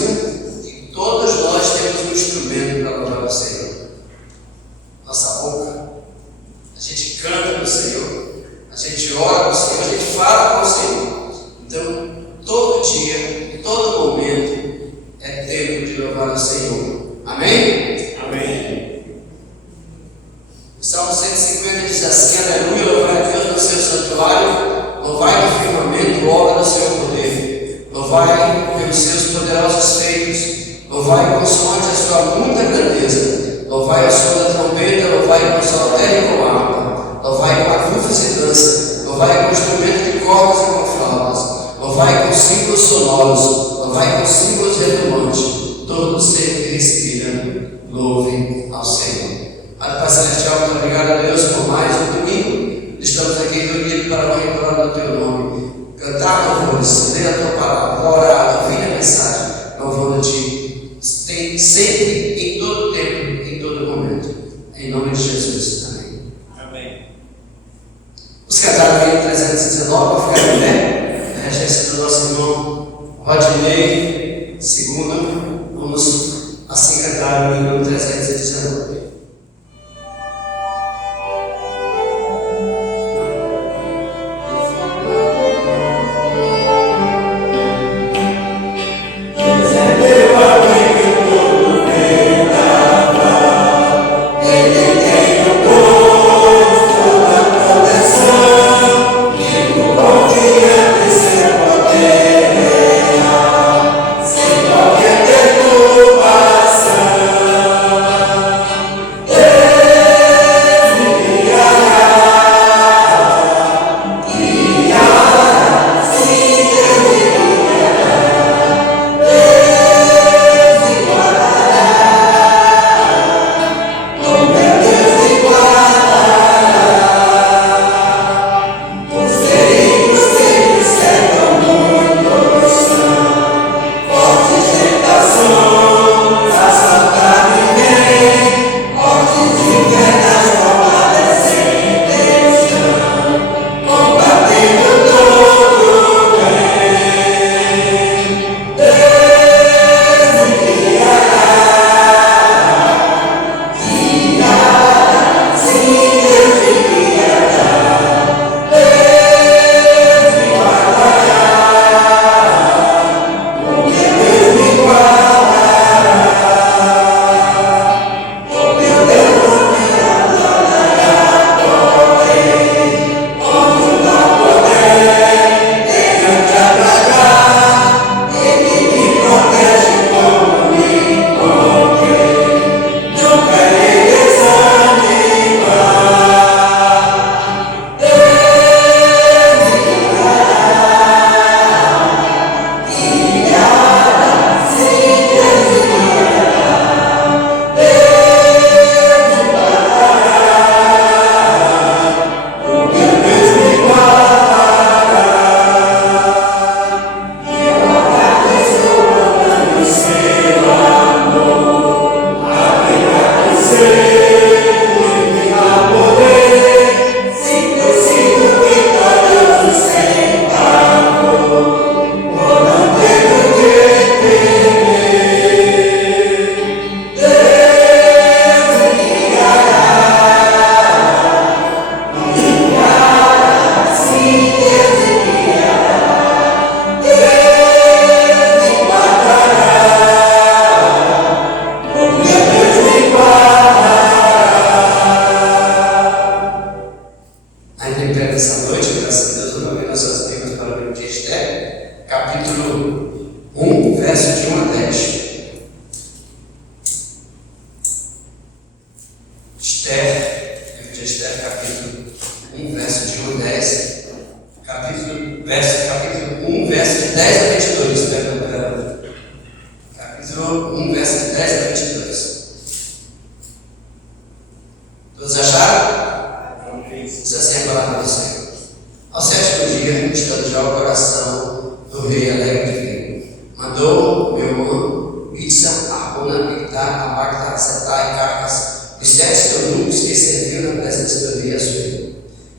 música e todos nós temos um instrumento para louvar o Senhor. Nossa boca. A gente canta para o Senhor, a gente ora para o Senhor, a gente fala para o Senhor. Então, todo dia, em todo momento, é tempo de louvar o Senhor. Amém? Amém. O Salmo 150 diz assim: aleluia, louvai a Deus no seu santuário, louvai no firmamento, obra do seu poder, louvai pelos seus poderosos feitos, louvai consoante a sua muita grandeza, louvai ao som da trombeta, louvai com saltério e com harpa, louvai com arrufas e dança, louvai com instrumento de cordas e com flautas, louvai com símbolos sonoros, louvai com símbolos retumbantes, todo ser que respira, louve ao Senhor. Pai Celestial, muito obrigado a Deus por mais um domingo. Estamos aqui reunidos para honrar e glória do Teu nome, cantar louvores, ler a Tua palavra, orar, ouvir a mensagem, louvando-Te sempre, em todo tempo, em todo momento. Em nome de Jesus. Amém. Amém. Os cantaram em 319 para ficar em pé. A regência do nosso irmão Rodney, segundo, vamos assim cantar o hino 319.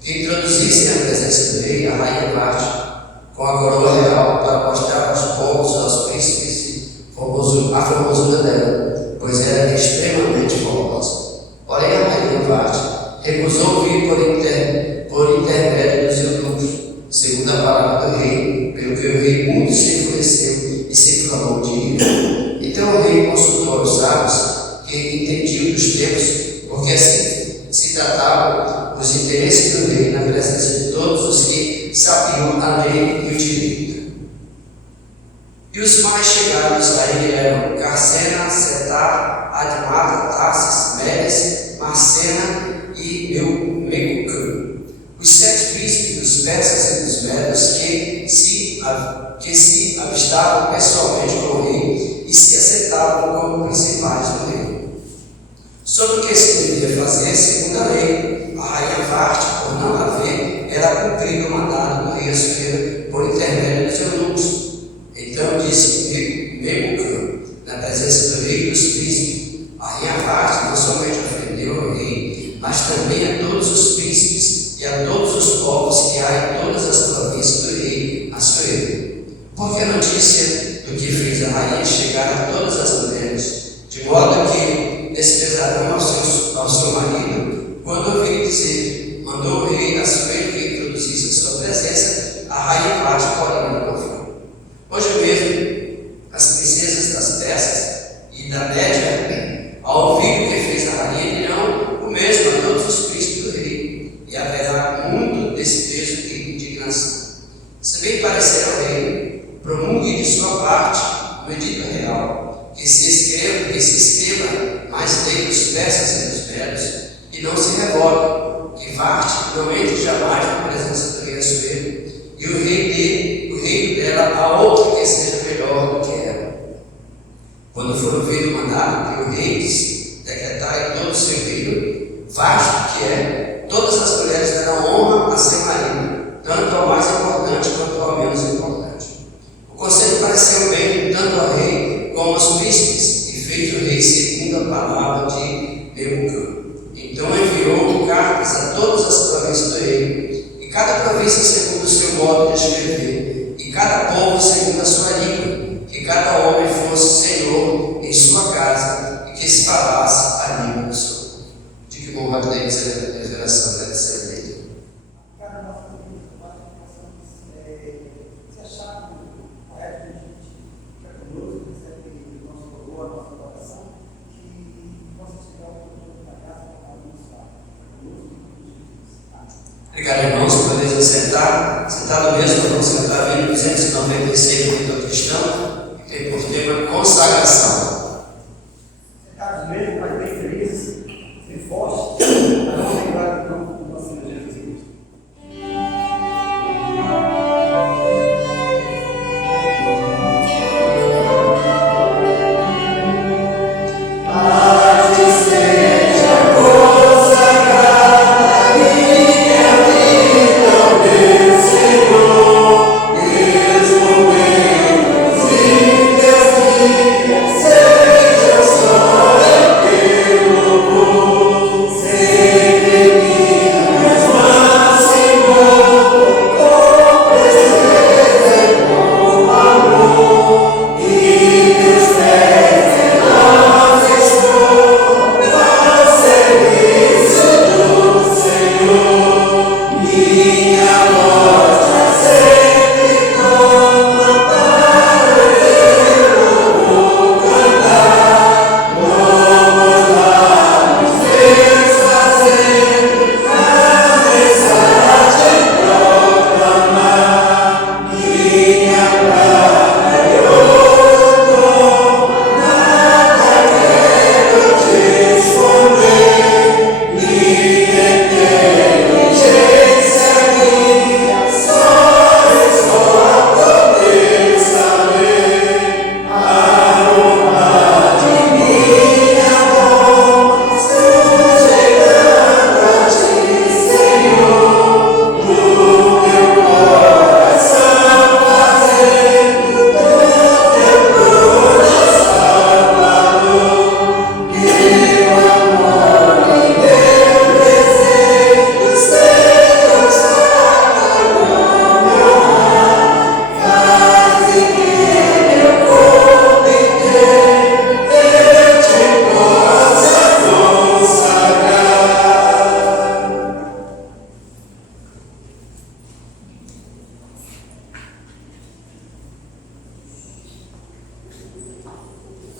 Que introduzissem a presença do rei, a rainha Marte, com a coroa real, para mostrar aos povos, aos príncipes e a formosura dela, pois era extremamente formosa. Porém, a rainha Vasti recusou vir por intermédio dos eunucos, segundo a palavra do rei, pelo que o rei muito se enfureceu e se inflamou de ira. Então o rei consultou os sábios que entendiam dos tempos, porque assim se tratavam os interesses do rei na presença de todos os que sabiam a lei e o direito. E os mais chegados a ele eram Carcena, Setar, Admata, Tarsis, Meres, Marcena e Memucã, os 7 príncipes dos persas e dos medos que se avistavam pessoalmente com o rei e se aceitavam como principais do rei. Sobre o que se devia fazer, segundo a lei, a rainha Vasti, por não haver, era cumprido o mandado do rei Assuero por intermédio dos eunucos. Então disse Memucã, na presença do rei e dos príncipes: a rainha Vasti não somente ofendeu ao rei, mas também a todos os príncipes e a todos os povos que há em todas as províncias do rei Assuero. Porque a notícia do que fez a rainha chegar a todas as mulheres, de modo que desprezarão ao seu marido, quando ouviram dizer, mandou o rei Assuero que introduzisse a sua presença, a rainha Vasti, porém, não foi. Hoje mesmo, as princesas das Persas e da Média, ao ouvir o que fez a rainha, dirão o mesmo a todos os príncipes do rei, e haverá muito desprezo e indignação. Se bem parecer ao rei, promulgue de sua parte o edito real, que se escreva mais lei dos persas e dos medos, e não se revogue, que Vasti não entre jamais na presença do rei Assuero, e o rei dela a outra que seja melhor do que ela. Quando for ouvido o mandado que o rei decretar em todo o seu reino, Vasti que é, todas as mulheres darão honra a seu marido, tanto ao mais importante quanto ao menos importante. O conselho pareceu bem tanto ao rei como aos príncipes, e fez o rei segundo a palavra de Memucã. Então enviou cartas a todas as províncias do reino, e cada província segundo o seu modo de escrever, e cada povo segundo a sua língua, que cada homem fosse senhor em sua casa, e que se falasse a língua do Senhor. De que bom vai ter essa revelação deve ser feita. Cada nossa vida, nós possamos se achar correto, a gente fica conosco, recebe o nosso louvor, a nossa oração, que possa chegar ao futuro da casa, para abençoar conosco, Obrigado, irmãos, por poder sentar. Sentado mesmo, vamos sentar em 296 do Livro Cristão, que tem por tema consagração. sentados mesmo, mas bem felizes, bem fortes, para não lembrar do nosso Senhor Jesus Cristo. Senhor.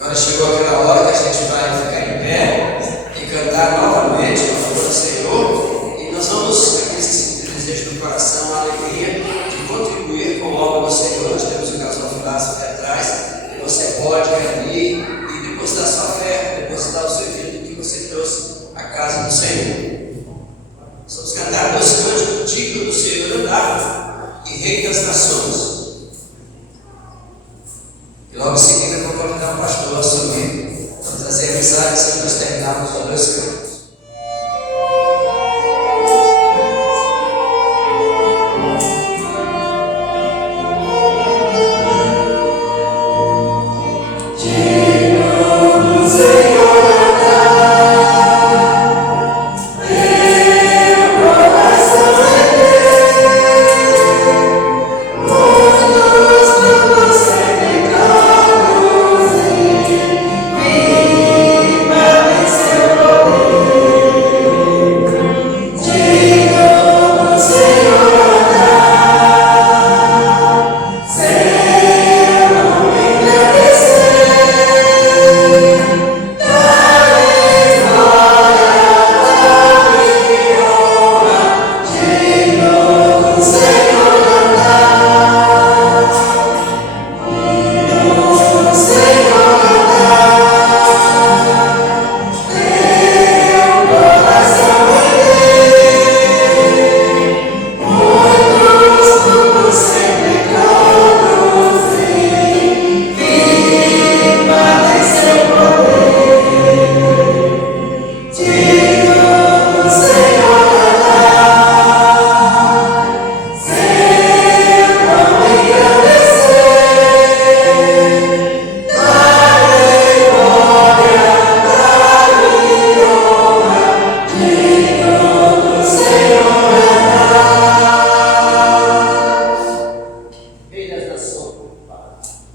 Agora chegou aquela hora que a gente vai ficar em pé e cantar novamente a favor do Senhor. E nós vamos, aquele desejo do coração, a alegria de contribuir com a obra do Senhor. Nós temos o casal Filácio aqui atrás. E você pode ir ali e depositar sua fé, depositar o seu filho que você trouxe à casa do Senhor. Vamos cantar dois cânticos dignos do Senhor andar e Rei das Nações. E logo em seguida eu vou convidar o pastor a subir para trazer a mensagem sempre nós terminarmos os dois cânticos.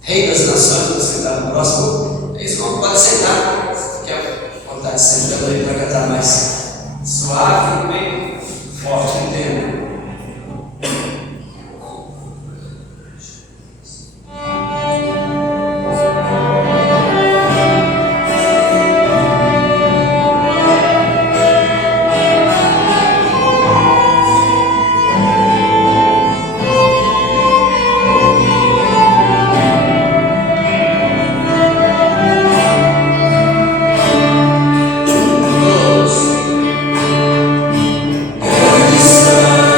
Rei das Nações, vamos sentar no próximo. Eles vão pode sentar, que é vontade de sentar aí para cantar mais suave e bem forte, entendo. Sun.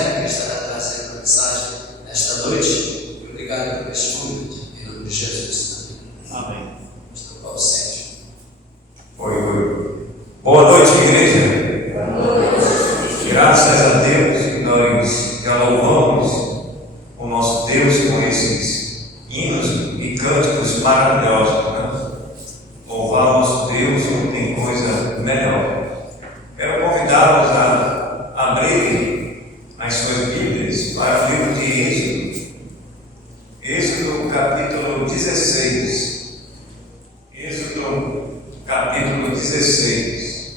Sérgio, que estará trazendo a mensagem esta noite. E obrigado por este convite, em nome de Jesus. Amém. Pastor Paulo Sérgio. Oi. Boa noite, igreja. Boa noite. Graças a Deus, nós já louvamos o nosso Deus por esses hinos e cânticos maravilhosos. Né? Louvar o nosso Deus não tem coisa melhor. Quero convidá-los a abrirem as suas Bíblias para o livro de Êxodo. Êxodo capítulo 16. Êxodo capítulo 16.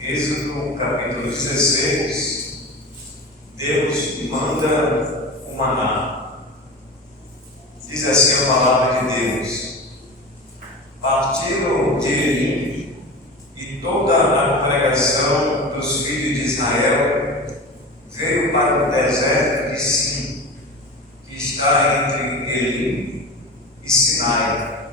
Êxodo capítulo 16. Deus manda o maná. Diz assim a palavra de Deus: partiram de Elim, e toda a congregação dos filhos de Israel veio para o deserto de Sim, que está entre Elim e Sinai,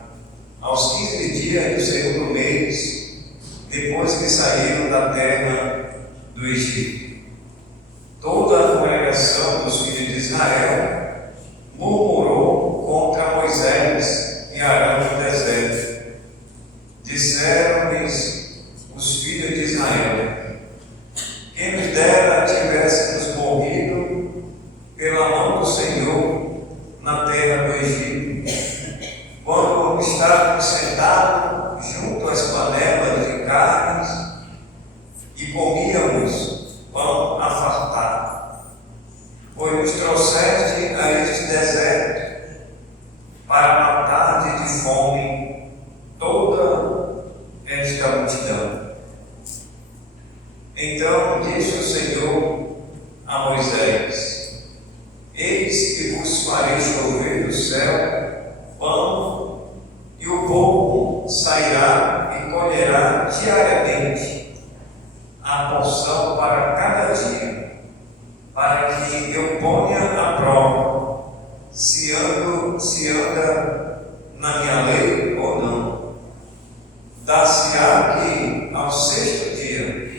aos 15 dias do segundo mês, depois que saíram da terra do Egito. Toda a congregação dos filhos de Israel murmurou contra Moisés e Arão no deserto. Disseram-lhes os filhos de Israel: quem nos dera tivéssemos morrido pela mão do Senhor na terra do Egito, quando estávamos sentados junto às panelas de carnes e comíamos pão afartado. Pois nos trouxeste a este deserto para matar de fome toda esta multidão. Então disse o Senhor a Moisés: eis que vos farei chover do céu pão, e o povo sairá e colherá diariamente a porção para cada dia, para que eu ponha à prova se anda na minha lei ou não. Dar-se-á que ao sexto dia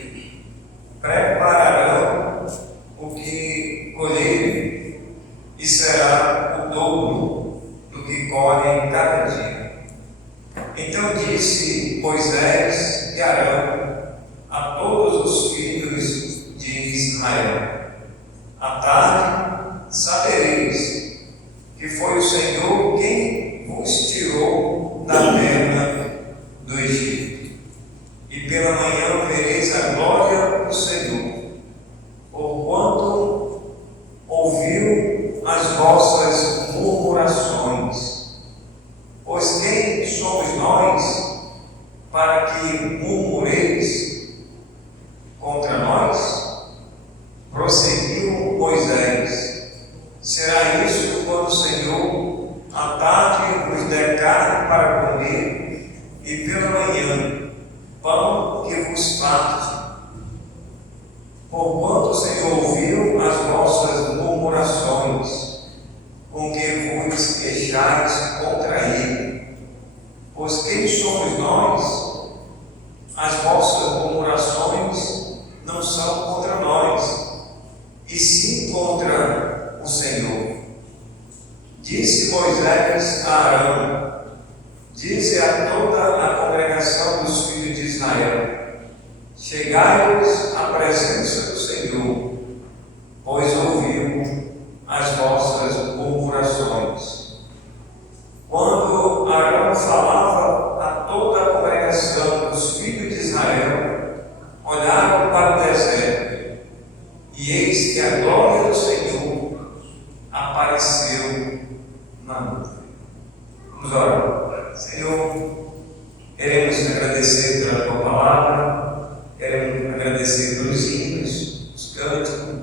prepararão o que colherem, e será o dobro do que colhem cada dia. Então disse Moisés e Arão a todos os filhos de Israel: à tarde sabereis que foi o Senhor quem vos tirou da terra do Egito, e pela manhã vereis a glória do Senhor, porquanto ouviu as vossas murmurações. Pois quem somos nós para que murmureis contra nós? Prosseguiu Moisés: será isso quando o Senhor à tarde vos der carne para comer, e pela manhã pão que vos farte? Porquanto o Senhor ouviu as vossas murmurações, com que vos queixais contra ele. Pois quem somos nós? As vossas murmurações não são contra nós, e sim contra o Senhor. Disse Moisés a Arão: dize a toda a congregação dos filhos de Israel: chegai-vos à presença do Senhor, pois ouviu as vossas murmurações. Quando Arão falava a toda a congregação dos filhos de Israel, olharam para o deserto, e eis que a glória do Senhor apareceu na nuvem. Vamos orar. Senhor, queremos agradecer pela tua palavra, queremos agradecer pelos hinos, os cânticos,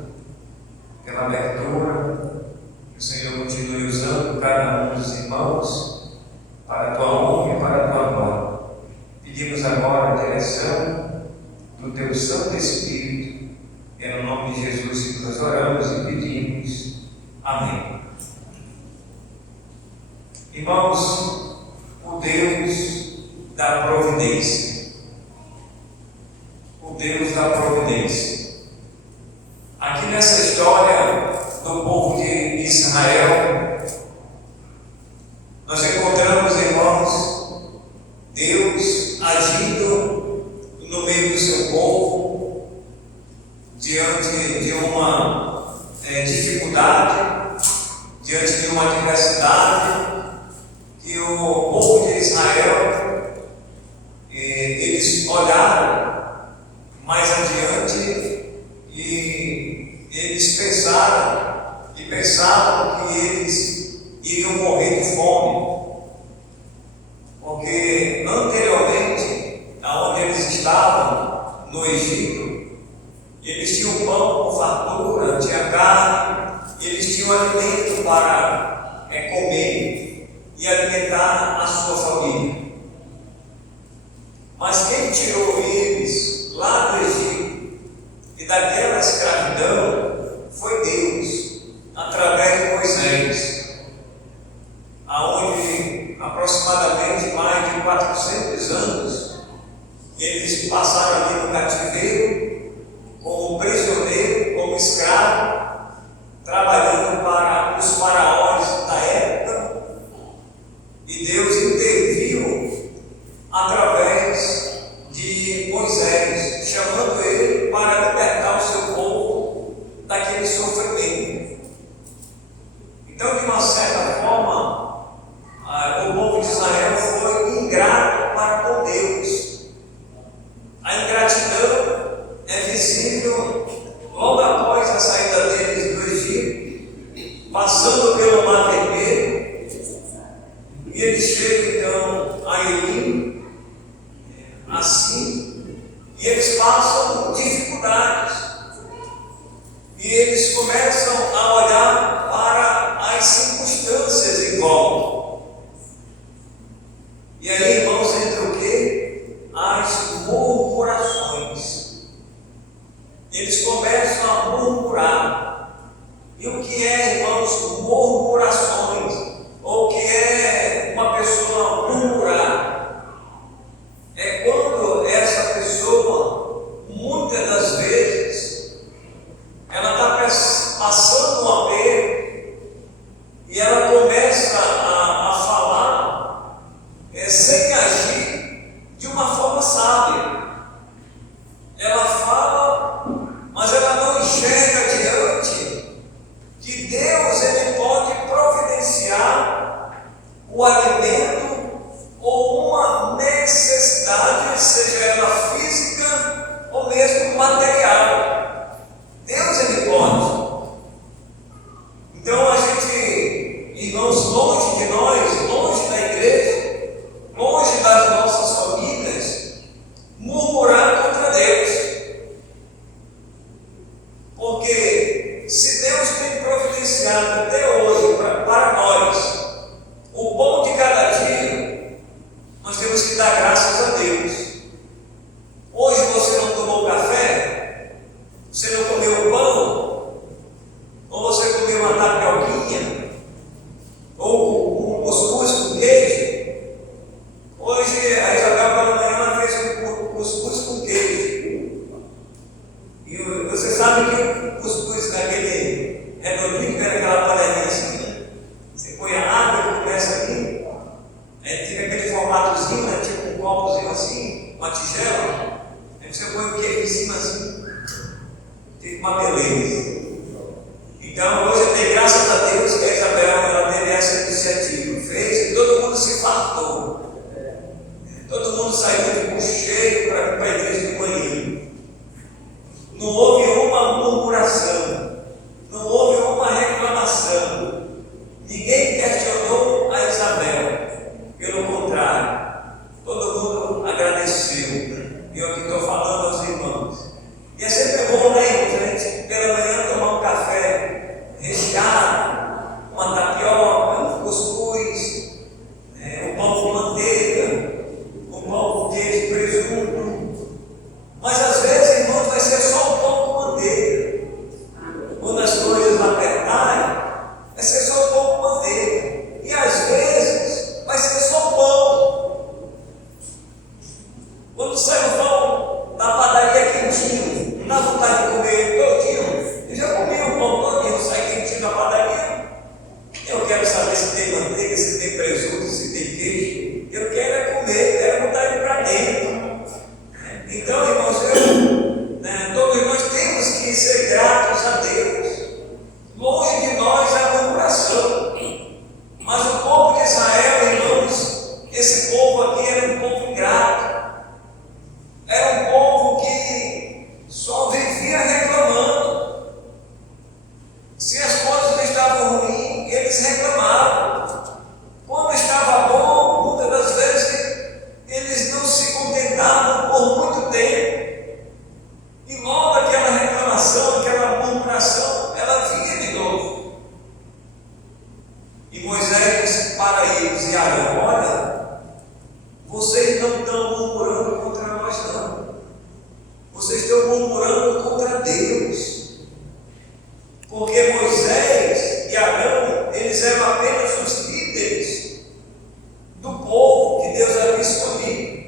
pela abertura. Que o Senhor continue usando cada um dos irmãos para a tua honra e para a tua glória. Pedimos agora a direção do teu Santo Espírito, é no nome de Jesus que nós oramos e pedimos. Amém. Irmãos, o Deus da providência. O Deus da providência. diante de uma dificuldade, diante de uma adversidade, que o povo de Israel, eles olharam mais adiante e eles pensavam que eles iriam morrer de fome, porque anteriormente, aonde eles estavam, no Egito, eles tinham pão com fartura, tinha carne, eles tinham alimento para comer e alimentar a sua família. Mas quem tirou eles lá do Egito e daquela escravidão foi Deus, através de Moisés, aonde aproximadamente mais de 400 anos eles passaram ali no cativeiro, como prisioneiro, como escravo, trabalhando para os faraós da época, e Deus interviu através de Moisés, chamando ele para libertar o seu povo daquele sofrimento. Então, de uma certa forma, o povo de Israel foi ingrato para com Deus. A ingratidão é visível logo após a saída deles do Egito, passando pelo Mar Vermelho, e eles chegam então a Elim, assim, e eles passam dificuldades, e eles começam a olhar para as circunstâncias em volta. E aí, irmãos, entra o quê? As murmurações. Eles começam a murmurar. E o que é, irmãos, murmurações? Ou o que é uma pessoa murmurar? É quando essa pessoa, muitas das vezes, ela está passando um aperto e ela começa a falar sem agir de uma forma sábia. Ela fala, mas ela não enxerga diante que Deus ele pode providenciar o alimento ou uma necessidade, seja ela física ou mesmo material. Deus ele pode. Então a gente, irmãos, longe de nós, longe da igreja, longe das nossas famílias, murmurar contra Deus. Porque se Deus tem providenciado até hoje para nós o pão de cada dia, nós temos que dar graças a Deus. Hoje você não tomou café, você não comeu pão, ou você comeu uma tapioquinha, ou um cuscuz com queijo. Hoje a Isabel pela manhã ela fez um cuscuz com queijo. E você sabe que o cuscuz daquele redondinho, que era aquela panelinha assim, né? Você põe a água e começa ali, aí fica aquele formatozinho, né? Tipo um copozinho assim, uma tigela, aí você põe o queijo em cima assim, fica uma beleza. Então hoje eu dei graças a Deus que a Isabel ela teve essa iniciativa, fez e todo mundo se fartou. Todo mundo saiu de bucho cheio para a igreja de manhã. Não houve uma murmuração, não houve uma reclamação. Ninguém questionou a Isabel. Pelo contrário, todo mundo agradeceu. Eu aqui estou falando aos irmãos. E é sempre bom, né, gente, pela manhã tomar um café recheado, uma tapioca, um cuscuz, um pão com manteiga, um pão com queijo ser gratos a Deus. Longe de nós a murmuração. Mas o povo de Israel, irmãos, esse povo aqui era um povo ingrato. Era um povo que só vivia reclamando. Se as coisas estavam ruins, eles reclamavam. Quando estava bom, muitas das vezes eles não se contentavam por muito tempo. E logo aquela reclamação, aquela murmuração, ela vinha de novo. E Moisés disse para eles e Arão: olha, vocês não estão murmurando contra nós, não. Vocês estão murmurando contra Deus. Porque Moisés e Arão, eles eram apenas os líderes do povo que Deus havia escolhido.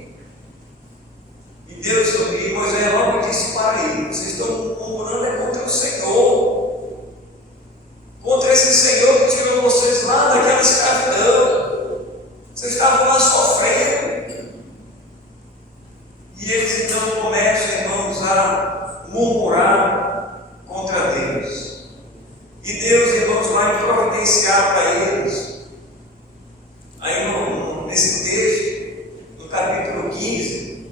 E Moisés logo disse para eles: vocês estão murmurando contra o Senhor, contra esse Senhor que tirou vocês lá daquela escravidão. Vocês estavam lá sofrendo. E eles então começam, irmãos, a murmurar contra Deus. E Deus, irmãos, vai providenciar para eles. Aí nesse texto, no capítulo 15,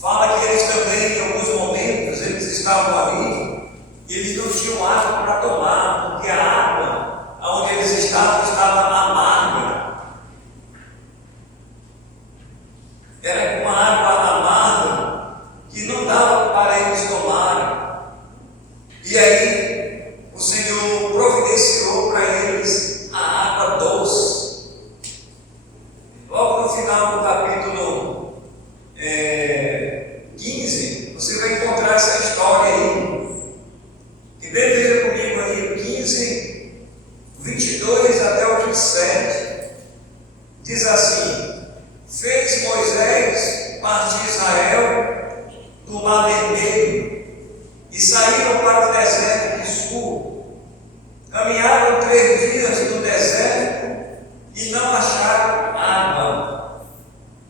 fala que eles também, em alguns momentos, eles estavam ali e eles não tinham água para tomar, porque a água onde eles estavam estava amarga. Era uma água amarga que não dava para eles tomarem. E aí o Senhor providenciou para eles a água doce. Logo no final do capítulo 15, você vai encontrar essa história aí. E veja comigo aí o 15, 22 até o 27. Diz assim: fez Moisés partir Israel do Mar Vermelho e saíram para o deserto de Sur. Caminharam 3 dias no deserto e não acharam água.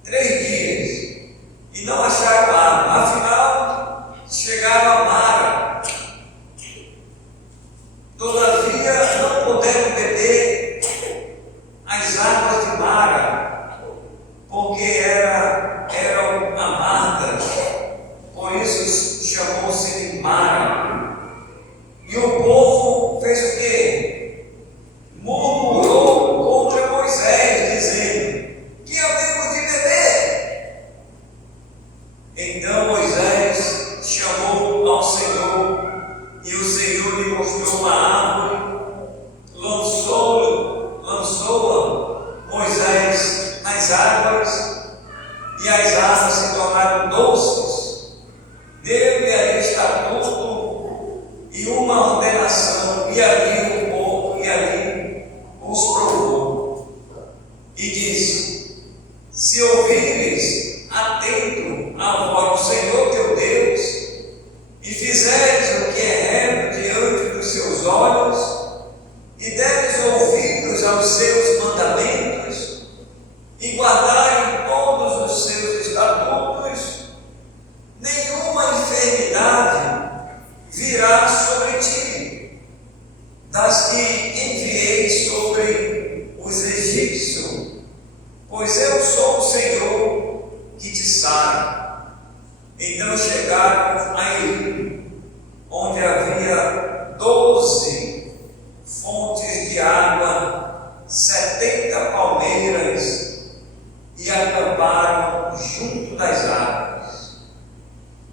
3 dias e não acharam água. Afinal, chegaram a Mara. Todavia, não puderam beber as águas de Mara, porque eram amargas. Por isso chamou-se de Mara. E o povo fez o quê? Murmurou contra Moisés, dizendo: que havemos de beber? Então Moisés chamou ao Senhor, e o Senhor lhe mostrou uma árvore, lançou-a Moisés nas águas, e as águas se tornaram doces. Deu-lhe ali estatuto e uma ordenação, e ali o povo, e ali os provou. E disse: se ouvires atento à voz do Senhor teu Deus, e fizeres o que é reto diante dos seus olhos, e deres ouvidos aos seus mandamentos, e guardarem todos os seus estatutos, nenhuma enfermidade virá sobre ti, das que enviei sobre os egípcios, pois eu sou o Senhor que te sara. Então chegaram a Elim, onde havia 12 fontes de água, 70 palmeiras, e acamparam junto das águas.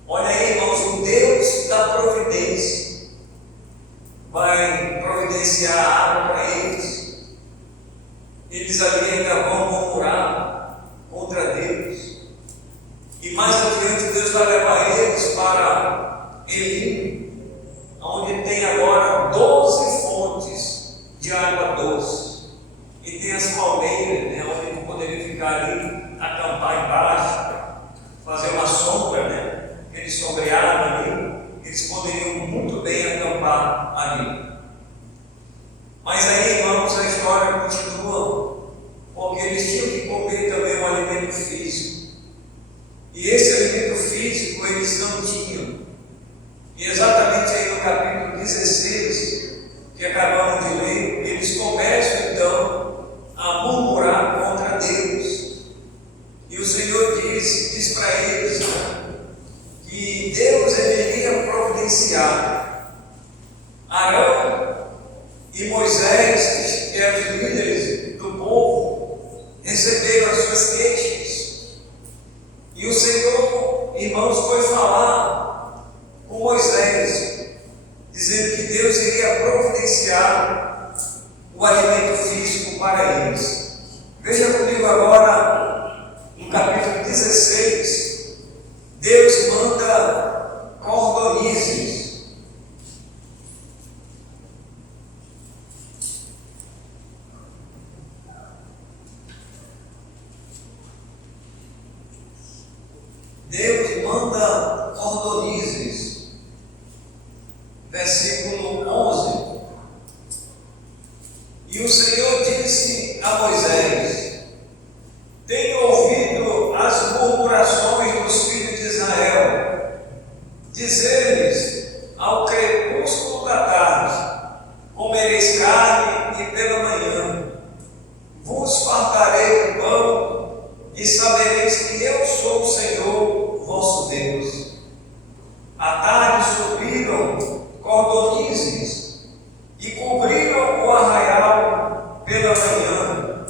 Olha aí, irmãos, o Deus da providência vai providenciar água para eles. Eles ali ainda vão murmurar contra Deus. E mais adiante Deus vai levar eles para Elim, onde tem agora 12 fontes de água doce. E tem as palmeiras, né, onde eles poderiam ficar ali, acampar embaixo, fazer uma sombra, né? Eles sombrearam ali, eles poderiam muito bem acampar ali. Mas aí, irmãos, a história continua, porque eles tinham que comer também um alimento físico. E esse alimento físico eles não tinham. E exatamente aí no dizendo que Deus iria providenciar o alimento físico para eles. Veja comigo agora, no capítulo 16, Deus manda cordonizes. Deus manda cordonizes, versículo 11. E o Senhor disse a Moisés: tenho ouvido as murmurações dos filhos de Israel, dizer-lhes ao crepúsculo da tarde: comereis carne, e pela manhã vos fartarei o pão, e sabereis que eu sou o Senhor vosso Deus. À tarde subiram cordonizes e cobriram o arraial pela manhã.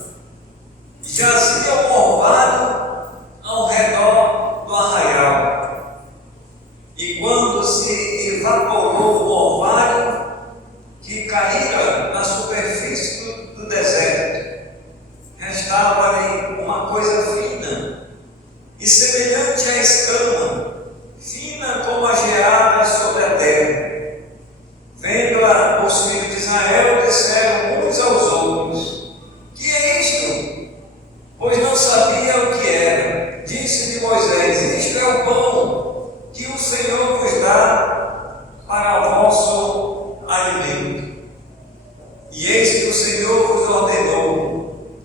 Jazia o orvalho ao redor do arraial. E quando se evaporou o orvalho que caíra na superfície do deserto, restava ali uma coisa fina e semelhante à escama, fina como a geada sobre a terra. Vendo-a, os filhos de Israel disseram uns aos outros: que é isto? Pois não sabia o que era. Disse-lhe Moisés: isto é o pão que o Senhor vos dá para vosso alimento. E eis que o Senhor vos ordenou: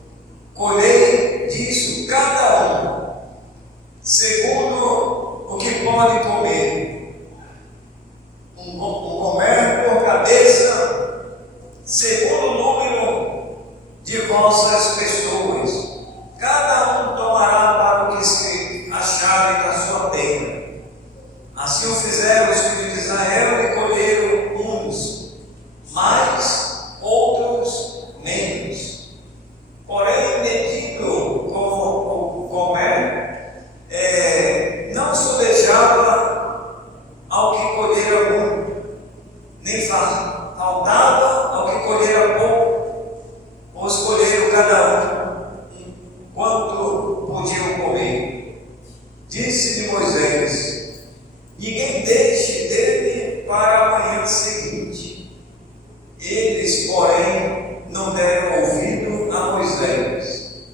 colhei disso cada um, segundo o que pode comer, um comer por cabeça, segundo o número de vossas pessoas. Cada um tomará para o que se acharem da sua tenda. Assim o fizeram os filhos de Israel e colheram uns mais, outros menos. Porém, medindo como comer, não sobejava ao que colhera muito, nem faltava ao que colhera pouco, pois colheram cada um quanto podiam comer. Disse-lhe Moisés: ninguém deixe dele para a manhã seguinte. Eles, porém, não deram ouvido a Moisés,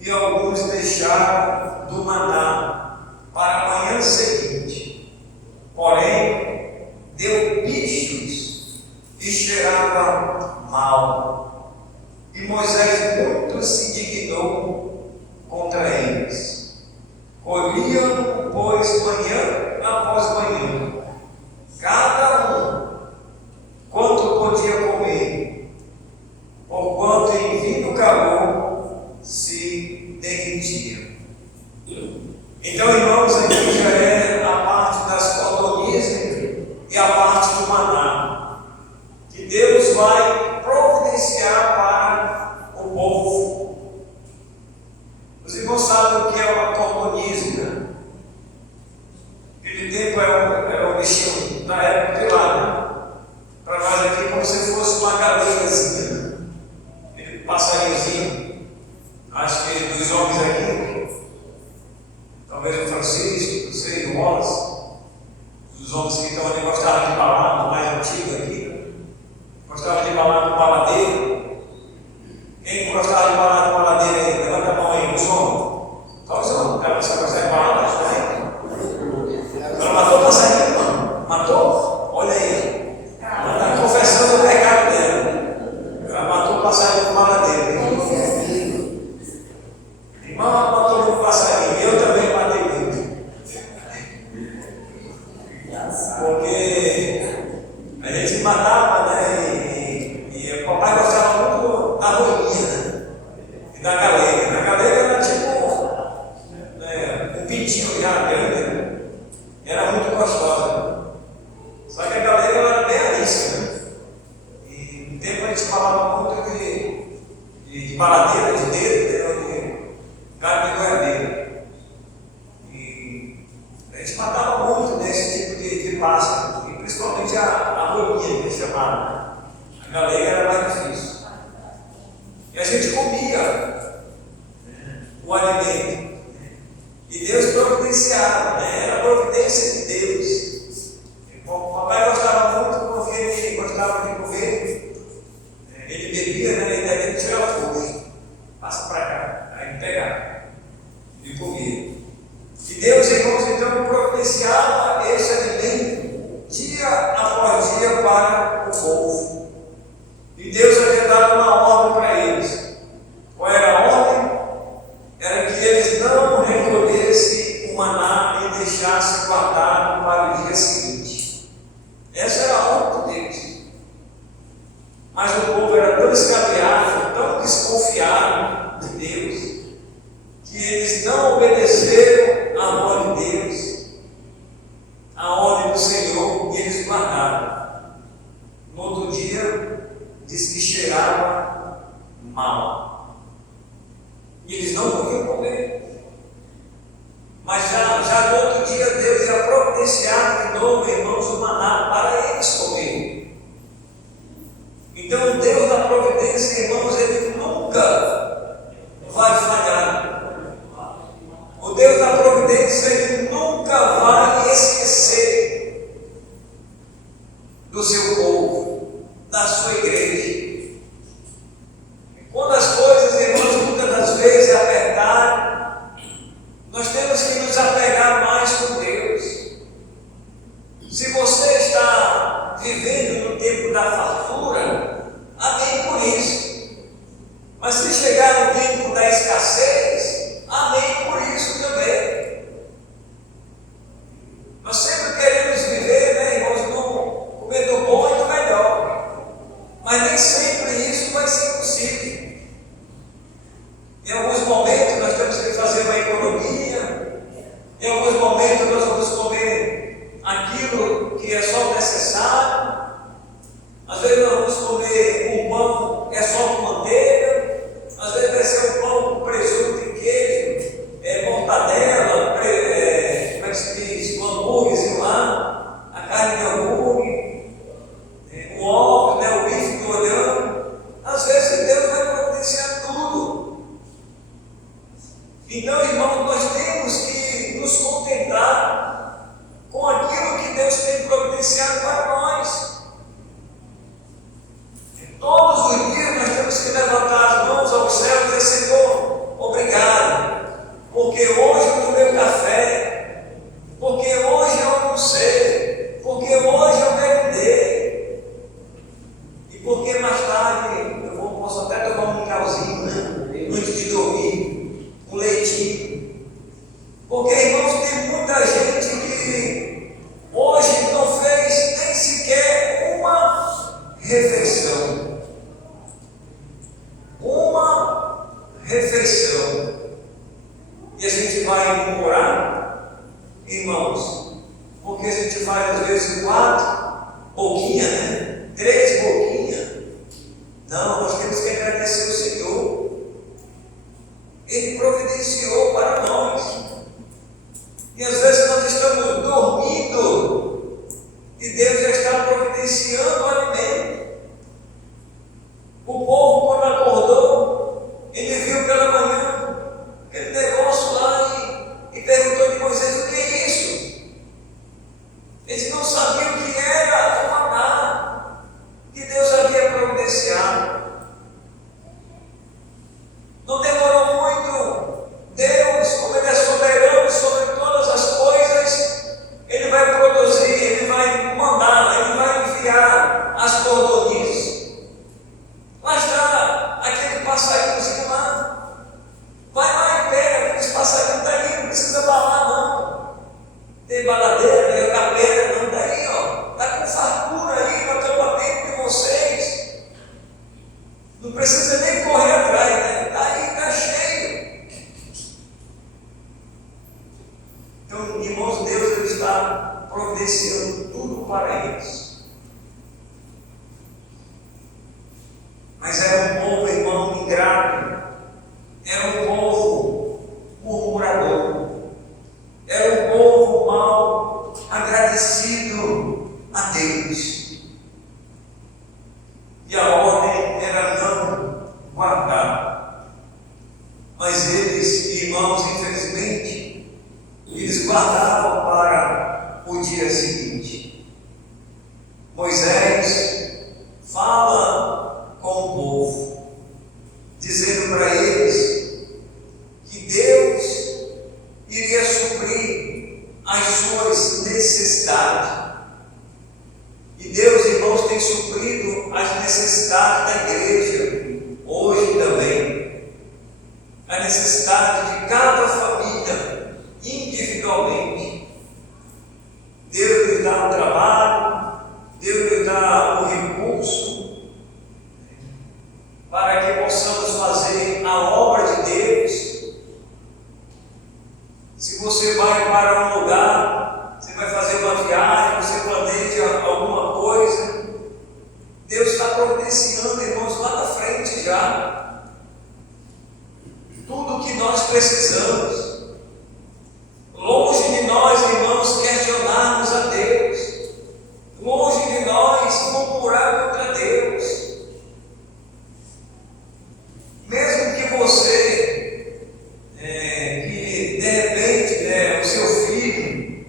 e alguns deixaram do maná para a manhã seguinte. Porém, deu bichos e cheirava mal. E Moisés muito se indignou contra eles. Colhiam, pois, manhã após manhã, cada um quanto podia comer, porquanto em vindo calor se derretia. Então, irmãos, aqui já é a parte das cordonizes e a parte do maná, que Deus vai providenciar para o povo. Os irmãos sabem o que é uma cordonize, né? Aquele tempo era um bichinho da época de lá, né? Para nós aqui, como se fosse uma galinhazinha, né? Aquele passarinhozinho, acho que dos homens aqui, talvez o Francisco, não sei, o Wallace, os homens que estão ali gostavam de balada, mais antigo aqui, né? Gostavam de balada no baladeiro. Quem gostava de balada no baladeiro aí? Levanta a mão aí, os homens. Só os homens, cara, você gostar de balada, acho que ela matou o passarinho, não? Matou? Olha aí. Ela está confessando o pecado dela. Ela matou o passarinho no baladeiro. Irmão, ela matou um passarinho. Eu também matei muito. Porque a gente matava, né? E o papai gostava muito da rolinha, né? E da galega. A galega era tipo um pintinho já grande, né? Era muito gostosa. Só que a galega era bem arisca, né? E no tempo a gente falava muito de baladeira, de dedo, né? De carne de goiabeira. E a gente matava muito desse tipo de pássaro, e principalmente a rolinha, que a gente chamava. A galega era mais difícil. E a gente comia o alimento. E Deus providenciava, né? Era a providência de Deus. O papai gostava muito porque ele gostava de comer. Ele bebia, né? E daí ele tirava força. Passa para cá. Aí ele pegava e comia. E Deus, irmãos, então providenciava esse alimento dia após dia para o povo. E Deus havia dado uma ordem para eles. Qual era a ordem? Era que eles não recolhessem o maná e deixassem guardado para o dia seguinte. Essa era a ordem de Deus. Mas o povo era tão escabeado, tão desconfiado de Deus, que eles não obedeceram à ordem de Deus, à ordem do Senhor, e eles guardaram. No outro dia, diz que cheirava mal. E eles não podiam comer. Mas já no outro dia, Deus ia providenciar de novo, irmãos, o maná para eles comerem. Então, o Deus da providência, irmãos, ele nunca vai falhar. O Deus da providência, ele nunca vai esquecer do seu povo, da sua igreja. Quando as coisas, irmãos, muitas das vezes apertarem, nós temos que nos apegar mais com Deus. Se você está vivendo no tempo da fartura, amém por isso. Mas se chegar no tempo da escassez, amém por isso também. Nós sempre queremos viver, né, irmãos, no comer do bom e do melhor. Mas nem sempre isso vai ser possível. Em alguns momentos nós temos que fazer uma economia. Em alguns momentos nós vamos comer aquilo que é só necessário. Às vezes nós vamos comer um pão que é só com manteiga. Às vezes vai ser um pão com presunto e queijo, mortadela, como é que se diz? O hambúrguer lá, a carne de hambúrguer, o ovo, né, o bife do olhão. Às vezes Deus vai providenciar tudo. Então, irmãos, nós temos que nos contentar com aquilo que Deus tem providenciado para nós. Todos os dias nós temos que levantar as mãos ao céu e dizer: Senhor, obrigado, porque hoje eu tomei o café, porque hoje eu almocei, porque hoje eu merendei, e porque mais tarde posso até tomar um calzinho, né, antes de dormir, um leitinho. Porque, irmãos, tem muita gente que hoje não fez nem sequer uma refeição. Uma refeição. E a gente vai murmurar, irmãos, porque a gente faz às vezes 4 boquinhas, né? 3 boquinhas. Não, nós temos que agradecer o Senhor. Ele providenciou para nós. E às vezes nós estamos dormindo e Deus já está providenciando o alimento. O povo, quando acordou, ele viu pela manhã aquele negócio lá e perguntou de Moisés: o que é isso? Eles não sabiam o que era o maná que Deus havia providenciado. Não demorou muito. Deus, como Ele é soberano sobre todas as coisas, Ele vai produzir, Ele vai mandar, Ele vai enviar as cordonices. Lá está aquele passarinhozinho lá. Vai lá e pega aqueles passarinhos daí, não precisa balar não. Tem baladeira, capeira, não, daí ó, está com fartura aí no acampamento de vocês. Não precisa nem correr atrás, né? Daí está cheio. Então, irmãos, Deus ele está providenciando tudo para eles. Mas era um povo, irmão, ingrato. Era um povo murmurador. Era um povo mal agradecido a Deus. e a ordem era não guardar. Mas eles, irmãos, infelizmente, eles guardavam para o dia seguinte. Moisés fala com o povo, dizendo para eles que Deus iria suprir as suas necessidades. E Deus, irmãos, tem suprido as necessidades da igreja hoje também. A necessidade de cada família individualmente. Deus lhe dá o trabalho, Deus lhe dá o recurso para que possamos fazer a obra de Deus. Se você vai para um lugar, você vai fazer uma viagem, você planeja alguma coisa, Deus está providenciando, irmãos, lá na frente já tudo o que nós precisamos. Longe de nós, irmãos, questionarmos a Deus, longe de nós murmurar contra Deus. Mesmo que você, que de repente, o seu filho,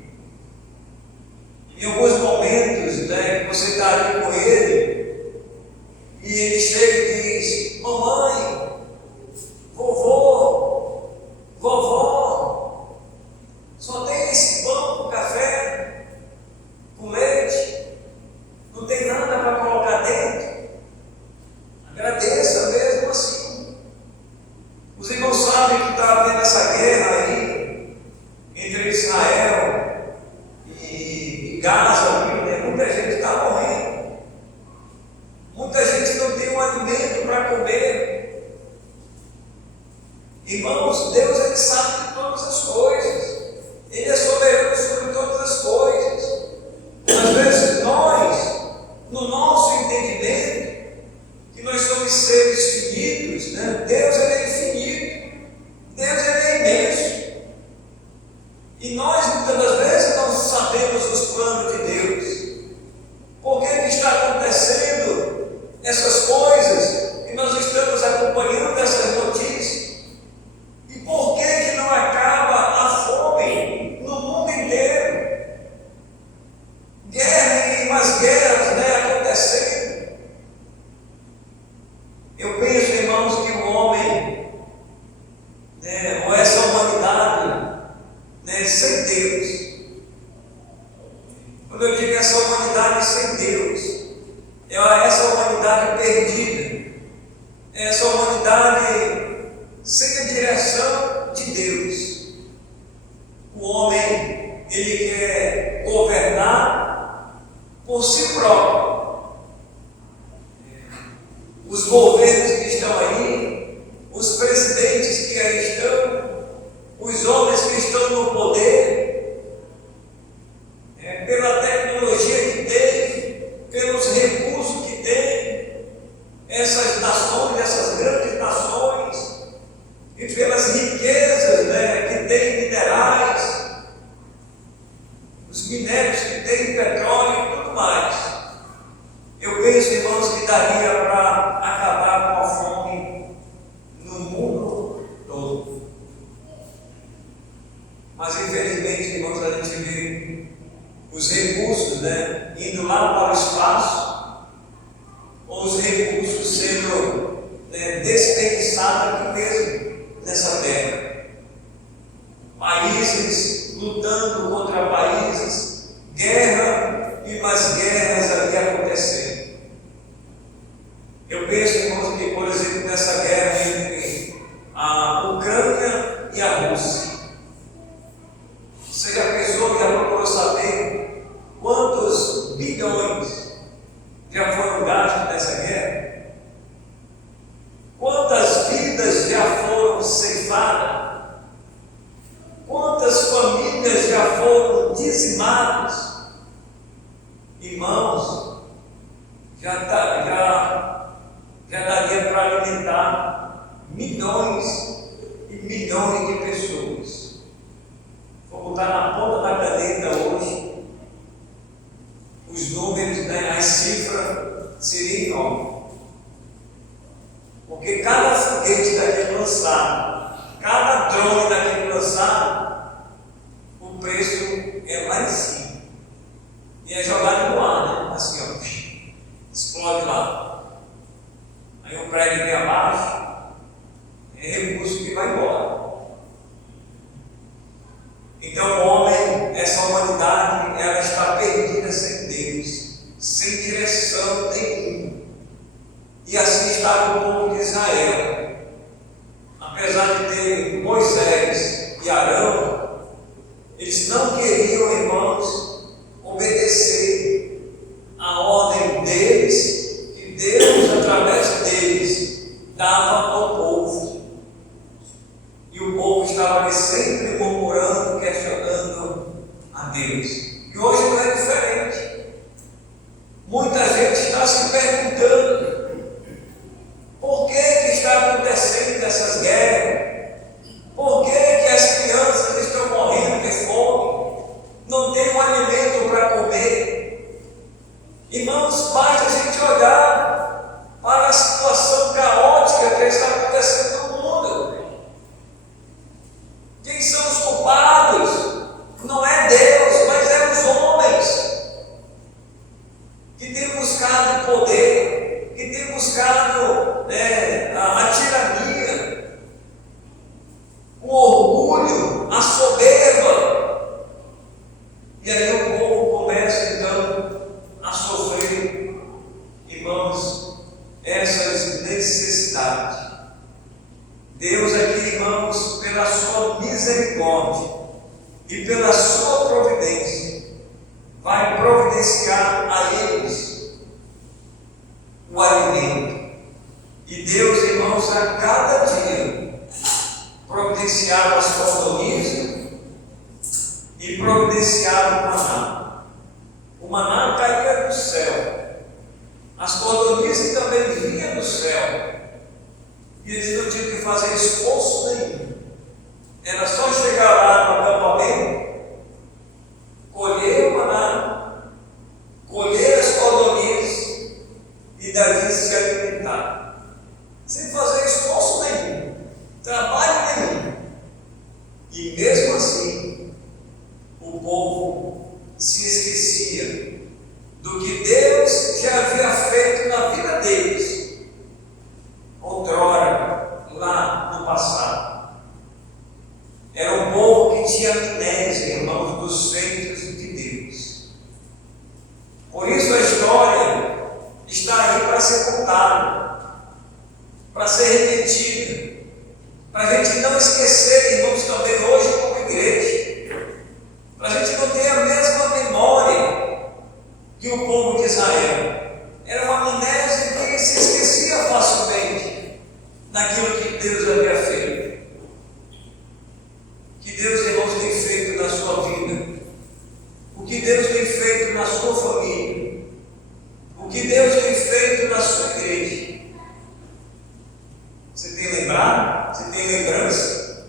em alguns momentos, que você está ali com ele, e ele chega e diz: mamãe, vovô, vovó, só tem esse pão com café, com leite, não tem nada para colocar dentro. Agradeça mesmo assim. Os irmãos sabem que está havendo essa guerra aí entre Israel e Gaza, né? Muita gente está morrendo, muita gente não tem um alimento para comer. Irmãos, Deus, Ele sabe de todas as coisas, Ele é soberano sobre todas as coisas. Às vezes nós, no nosso entendimento, que nós somos seres finitos, né? Deus, Ele é infinito, Deus, Ele é imenso, e nós muitas das vezes não sabemos os planos de Deus. Por que está acontecendo essas coisas e nós estamos acompanhando essas notícias? E por que não acaba a fome no mundo inteiro? Guerra e mais guerras, acontecendo. Eu penso, irmãos, que o homem, ou essa humanidade, sem Deus. Quando eu digo essa humanidade sem Deus, é essa humanidade perdida, é essa humanidade sem a direção de Deus. O homem, ele quer governar por si próprio. Os governos que estão aí, os presidentes que aí estão, os homens que estão no poder, pela tecnologia que tem, pelos recursos que tem, essas nações, essas grandes nações, e pelas riquezas, que tem minerais, os minérios que tem petróleo e tudo mais. Eu penso, irmãos, que daria para acabar com a fome no mundo todo. Mas infelizmente, irmãos, a gente vê os recursos, indo lá para o espaço, ou os recursos sendo desperdiçados aqui mesmo, nessa terra. Países lutando contra países, guerra e mais guerras ali acontecendo. Eu penso, irmãos, que, por exemplo, nessa guerra entre a Ucrânia e a Rússia, você já pensou, já procurou saber quantos bilhões já foram gastos nessa guerra? Quantas vidas já foram ceifadas? Quantas famílias já foram dizimadas? Irmãos, já daria para alimentar milhões e milhões de pessoas. Vou botar na ponta da caneta hoje os números, as cifras seriam enormes. Porque cada foguete daquele lançado, cada drone daquele lançado, o preço é lá em cima. E é jogado no ar, né? Assim, ó, explode lá. Aí o prédio vem abaixo, é recurso que vai embora. Então o homem, essa humanidade, ela está perdida sem Deus, sem direção nenhuma. E assim estava o povo de Israel. Apesar de ter Moisés e Arão, eles não queriam, irmãos, obedecer a ordem deles, que Deus, através deles, dava ao povo. E o povo estava ali sempre murmurando, questionando a Deus. E hoje não é diferente. Muita gente está se perguntando: por que está acontecendo essas guerras? Por que as crianças estão morrendo de fome? Não tem um alimento para comer? Irmãos, basta a gente olhar para a situação caótica que está acontecendo no mundo. Quem são os culpados? Não é Deus, mas é os homens que têm buscado poder, que têm buscado a tirania, o orgulho, a soberba. E aí o povo começa então a sofrer, irmãos, essas necessidades. Deus aqui, irmãos, pela sua misericórdia e pela sua providência, vai providenciar a eles o alimento. E Deus, irmãos, a cada dia providenciava as codornizes e providenciava o maná. O maná caía do céu, as codornizes também vinham do céu, e eles não tinham que fazer esforço nenhum. Era só chegar lá no acampamento, colher o maná, colher as codornizes e dali se alimentar, sem fazer esforço nenhum, trabalho nenhum. E mesmo assim, o povo se esquecia do que Deus já havia feito na vida deles outrora, lá no passado. Era um povo que tinha amnésia, irmãos, dos feitos de Deus. Por isso a história está aí para ser contada, para ser repetida, para a gente não esquecer, irmãos, também hoje como igreja, para a gente não ter a mesma memória que o povo de Israel. Era uma amnésia que se esquecia facilmente daquilo que Deus havia feito. O que Deus, irmãos, tem feito na sua vida, o que Deus tem feito na sua família, o que Deus tem feito na sua igreja. Você tem lembrado? Você tem lembrança?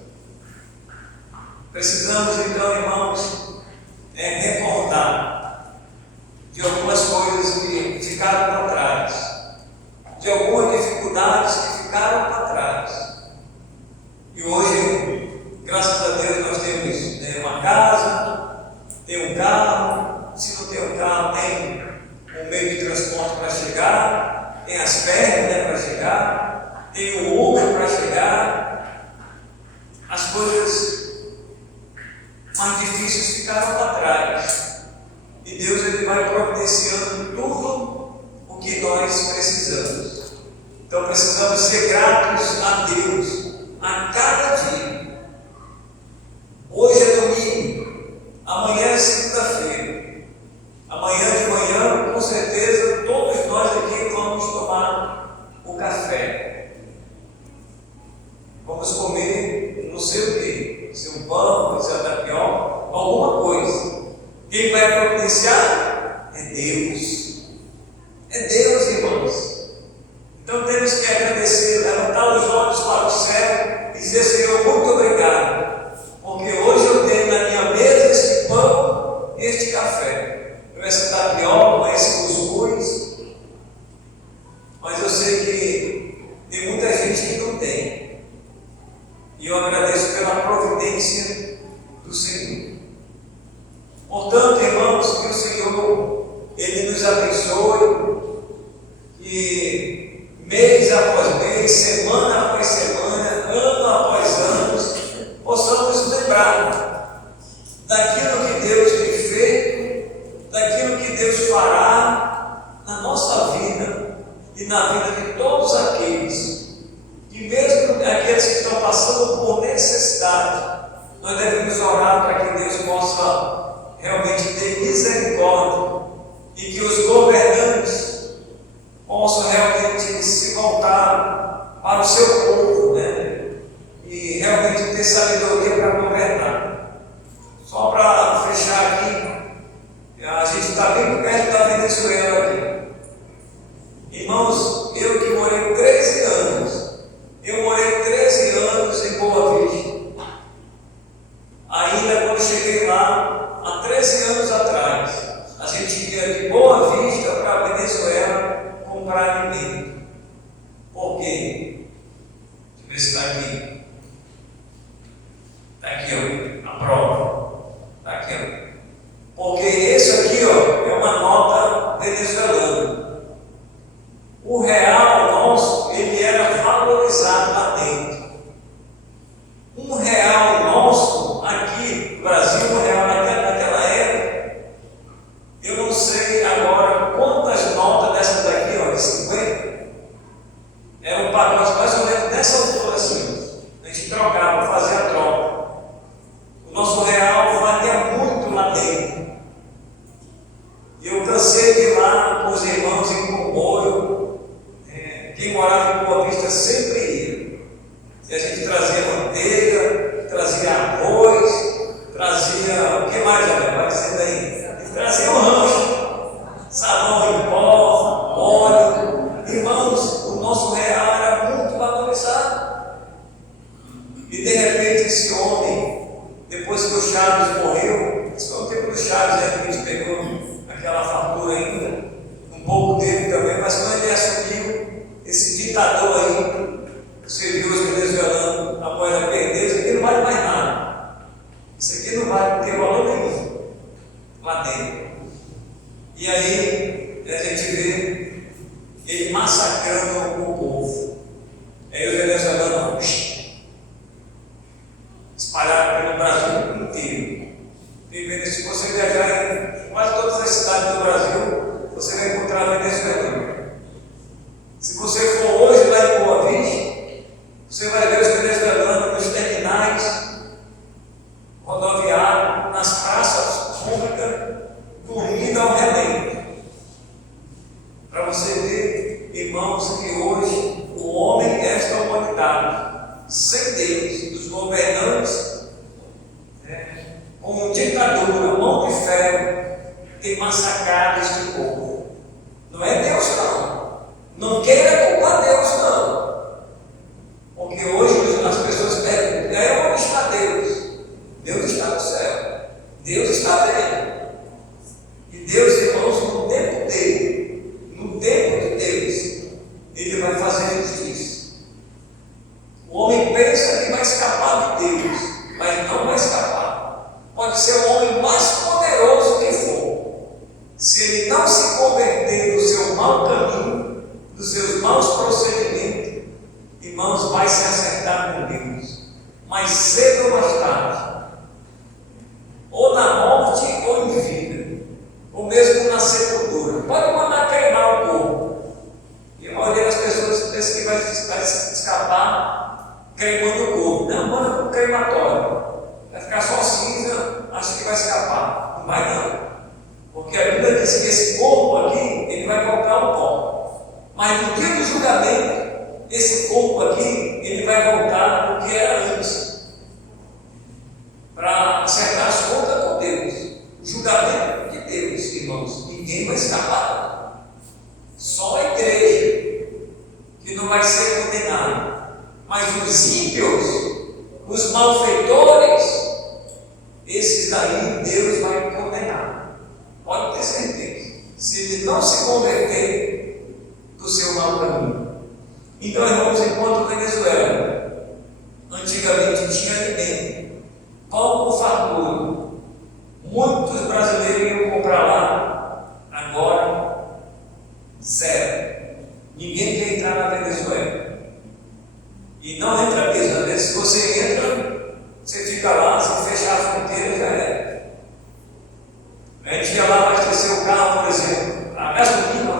Precisamos então, irmãos, recordar de algumas coisas que ficaram para trás, de algumas dificuldades que ficaram para trás. E hoje, graças a Deus, nós temos uma casa, tem um carro. Se não tem um carro, tem um meio de transporte para chegar, tem as pernas para chegar, tem o Uber para chegar. As coisas mais difíceis ficaram para trás. E Deus, ele vai providenciando tudo o que nós precisamos. Então precisamos ser gratos a Deus a cada dia. Hoje é domingo, amanhã é segunda-feira. Amanhã de manhã, com certeza, todos nós aqui vamos tomar o café. Vamos comer não sei o que, se um pão, se um tapioca, alguma coisa. Quem vai providenciar? É Deus. É Deus, irmãos. Então temos que agradecer, levantar os olhos para o céu e dizer: Senhor, muito obrigado, porque hoje eu tenho na minha mesa este pão e este café, essa tapioca, esse cuscuz. Mas eu sei que tem muita gente que semana após semana, ano após ano, possamos lembrar daquilo que Deus tem feito, daquilo que Deus fará na nossa vida e na vida de todos aqueles, e mesmo aqueles que estão passando por necessidade. Nós devemos orar para que Deus possa realmente ter misericórdia e que os governantes possam realmente se voltar para o seu povo, né? E realmente ter sabedoria para governar. Só para fechar aqui, a gente está bem perto da Venezuela aqui. Irmãos, eu que morei 13 anos, eu morei 13 anos em Boa Vista. Ainda quando cheguei lá, há 13 anos atrás, a gente ia de Boa Vista para a Venezuela comprar alimento. Por quê? Deixa eu ver se está aqui. Está aqui, ó, a prova. Está aqui, ó. Porque esse aqui, ó, é uma nota venezuelana. O real nosso, ele era valorizado lá dentro. Um real nosso, aqui no Brasil, um real naquela época, eu não sei agora quantas notas dessas daqui, ó, de 50, era um pacote mais ou menos dessa altura assim. A gente trocava, fazia a troca. O nosso real valia muito lá dentro. E eu cansei de ir lá com os irmãos em comboio. Quem morava em Boa Vista sempre ia. E a gente trazia manteiga, trazia arroz, trazia. O que mais, André? Vai dizendo aí. Trazia um rancho, sabão em pó, óleo. Irmãos, o nosso real era muito valorizado. E de repente esse homem, depois que o Chaves morreu, esse foi o tempo do Chaves, né, que a gente pegou aquela fartura ainda, um pouco dele também, mas quando ele assumiu, esse ditador aí, você viu os venezuelanos, a moeda perder, isso aqui não vale mais nada. Isso aqui não vai ter valor nenhum lá dentro. E aí a gente vê ele massacrando o povo. Aí os venezuelanos espalharam pelo Brasil inteiro. E se você viajar em quase todas as cidades do Brasil, você vai encontrar venezuelanos. Se você for hoje lá em Boa Vista, você vai ver os venezuelanos nos terminais rodoviários, nas praças públicas, dormindo ao relento. Para você ver, irmãos, que hoje o homem, esta humanidade, sem Deus, dos governantes, como ditadura, mão de ferro, tem massacrado este povo. Não é Deus, não. Não queira culpar Deus, não. Porque hoje as pessoas perguntam: onde está Deus? Deus está no céu. Deus está vendo. E Deus, irmãos, no tempo dele, no tempo de Deus, ele vai fazer justiça. O homem pensa que vai escapar de Deus, mas não vai escapar. Pode ser o homem mais poderoso que for. Se ele não se converter do seu mau caminho, dos seus maus procedimentos, irmãos, vai se acertar com Deus, mais cedo ou mais tarde, ou na morte ou em vida, ou mesmo na sepultura. Pode mandar queimar o corpo, e a maioria das pessoas pensa que vai se escapar queimando o corpo. Não, manda para o crematório, vai ficar só cinza, acha que vai escapar. Não vai, não, porque a Bíblia diz que esse corpo aqui, ele vai voltar ao pó. Mas no dia do julgamento, esse corpo aqui, ele vai voltar ao que era antes, para acertar as contas com Deus. O julgamento de Deus, irmãos, ninguém vai escapar. Só a igreja que não vai ser condenada. Mas os ímpios, os malfeitores, esses daí Deus vai condenar. Pode ter certeza. Se ele não se converter do seu mau caminho. Então, irmãos, enquanto Venezuela antigamente tinha alimento, pão com fartura, muitos brasileiros iam comprar lá, agora zero. Ninguém quer entrar na Venezuela. E não entra mesmo. Às vezes, se você entra, você fica lá, se fechar a fronteira, já é. A gente ia lá abastecer o carro, por exemplo, a gasolina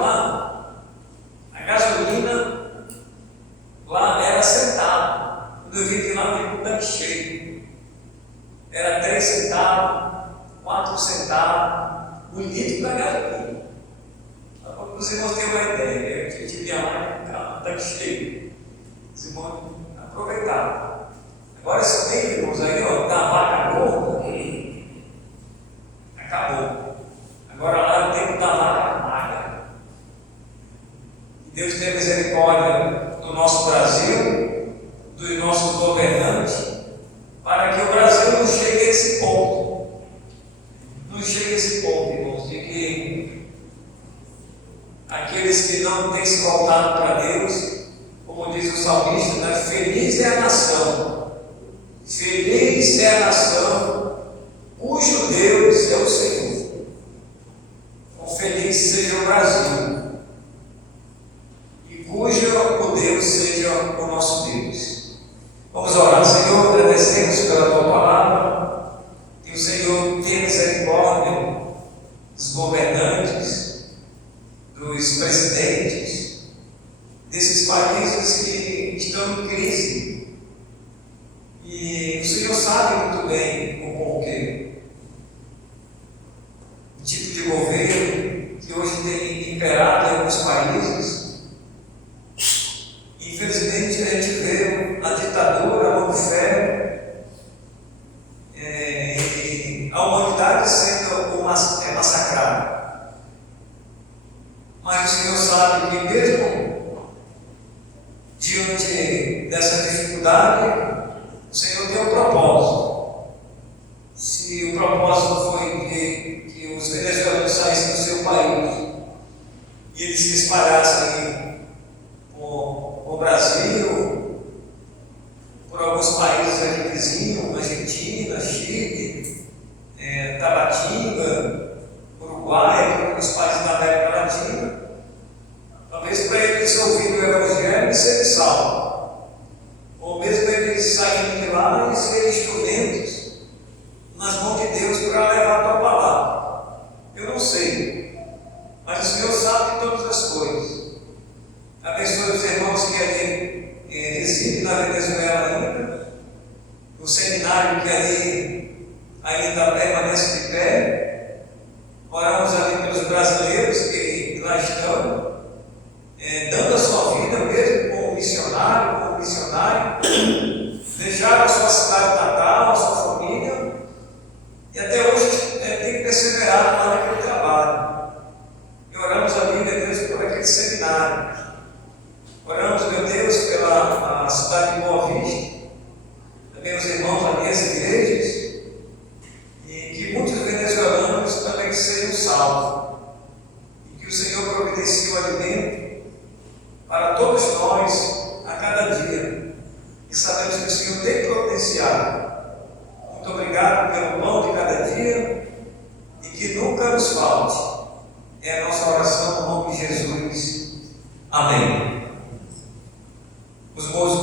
lá era centavo. Quando eu vi que lá veio com o tanque cheio, era 3 centavos, 4 centavos, o litro da gasolina. Para os irmãos terem uma ideia, a gente vinha lá com o tanque cheio, os irmãos aproveitavam. Agora esse tempo, irmãos, aí, ó, da vaca gorda, acabou. Agora lá é o tempo da vaca magra. E Deus tem misericórdia do nosso Brasil, dos nossos governantes, para que o Brasil não chegue a esse ponto. Não chegue a esse ponto, irmãos, de que aqueles que não têm se voltado para Deus, como diz o salmista, né? Feliz é a nação, feliz é a nação cujo Deus é o Senhor. Então, feliz seja o Brasil, e cujo o Deus seja o nosso Deus. Vamos orar. Senhor, agradecemos pela tua palavra, que o Senhor tenha misericórdia dos governantes, dos presidentes, desses países que estão em crise. E o Senhor sabe muito bem o porquê. O tipo de governo que hoje tem imperado em alguns países. Infelizmente, a gente vê a ditadura, a mão de ferro, e a humanidade sendo massacrada. Mas o Senhor sabe que mesmo diante dessa dificuldade, o Senhor tem um propósito. Se o propósito foi que os venezuelanos saíssem do seu país e eles se espalhassem por o Brasil, por alguns países aqui vizinhos, Argentina, Chile, Tabatinga, Uruguai, os países da América Latina, talvez para eles ouvirem o Evangelho e serem salvos, ou mesmo eles saindo de lá e serem instrumentos nas mãos de Deus para levar a tua palavra. Eu não sei, mas o Senhor sabe de todas as coisas. Abençoe os irmãos que ali residem na Venezuela ainda, o seminário que ali ainda permanece de pé. Oramos ali pelos brasileiros que lá estão, dando a sua vida mesmo como missionário, deixaram a sua cidade natal, a sua família, e até hoje tem perseverado lá naquele trabalho. E oramos ali, meu Deus, por aquele seminário. Oramos, meu Deus, pela cidade de Boa Vista, também os irmãos ali, as igrejas, e que muitos venezuelanos também sejam salvos, e que o Senhor providencie o alimento para todos nós a cada dia, e sabemos que o Senhor tem providenciado. Muito obrigado pelo pão de cada dia, e que nunca nos falte. É a nossa oração no nome de Jesus. Amém. Os moços